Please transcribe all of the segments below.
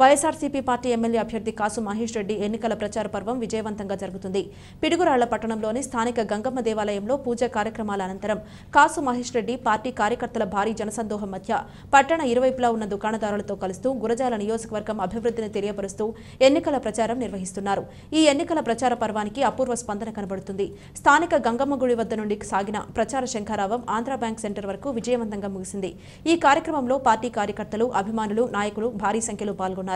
YSRCP party MLA అభ్యర్థి కాసు మహేష్ రెడ్డి ఎన్నికల ప్రచార పర్వం విజయవంతంగా జరుగుతుంది. పిడుగురాళ్ల పట్టణంలోని స్థానిక గంగమ్మ దేవాలయంలో పూజా కార్యక్రమాల అనంతరం కాసు మహేష్ రెడ్డి పార్టీ కార్యకర్తల భారీ జనసందోహం మధ్య పట్టణ ఇరువైపులా ఉన్న దుకాణదారులతో కలుస్తూ గురజాల నియోజకవర్గం అభివృద్ధిని తెలియపరుస్తూ ఎన్నికల ప్రచారం నిర్వహిస్తున్నారు. ఈ ఎన్నికల ప్రచార పర్వానికి అపూర్వ స్పందన కనబడుతుంది. స్థానిక గంగమ్మ గుడి వద్ద నుండి సాగిన ప్రచార శంఖారావం ఆంధ్రా బ్యాంక్ సెంటర్ వరకు విజయవంతంగా ముగిసింది. ఈ కార్యక్రమంలో పార్టీ కార్యకర్తలు, అభిమానులు, నాయకులు భారీ సంఖ్యలో పాల్గొన్నారు.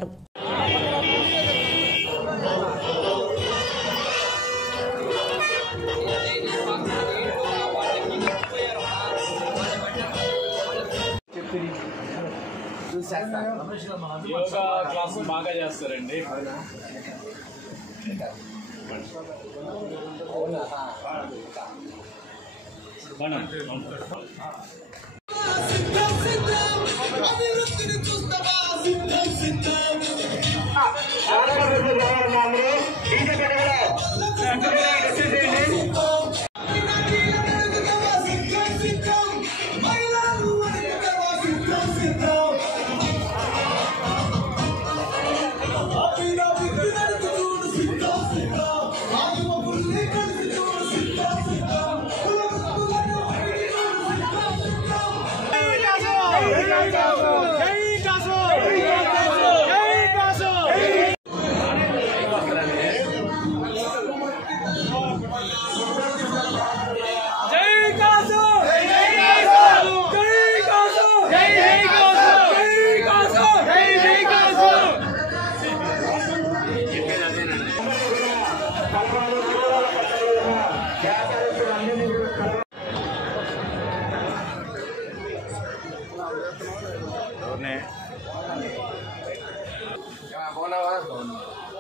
యోగా క్లాస్ బాగా చేస్తారండి.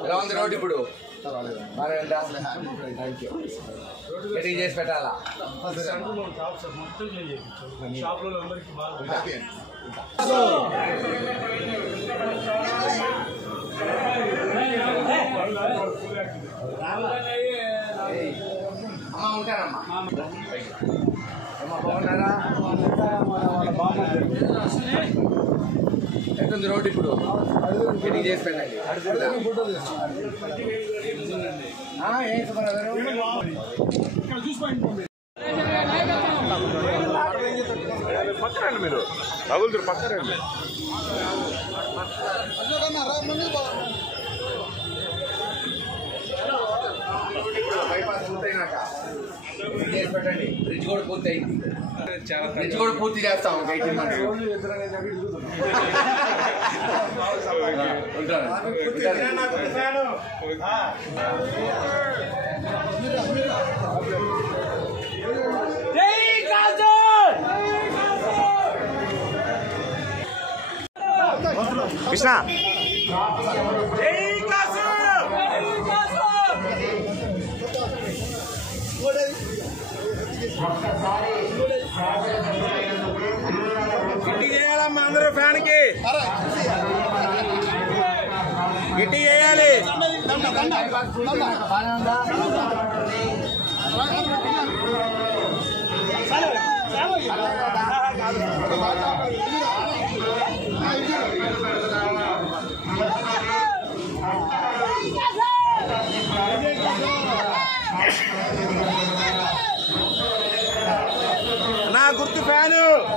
ఎలా ఉంది రోడ్ ఇప్పుడు? మీటింగ్ చేసి పెట్టాలా? అమ్మా ఉంటానమ్మా. అమ్మా బాగున్నారా? ఎట్టుంది రోడ్ ఇప్పుడు? మీటింగ్ చేసి పెట్టండి. పక్కనండి, మీరు రఘులు పక్కనండి. బైపాస్ పూర్తయినాక చేసి పెట్టండి. బ్రిడ్జ్ కూడా పూర్తయింది. బ్రిడ్జ్ కూడా పూర్తి చేస్తాం. 18 months కృష్ణ గిట్టి చేయాలమ్మా, అందరూ ఫ్యాన్ కి గిట్టి చేయాలి. నా గుర్తు ఫ్యాను.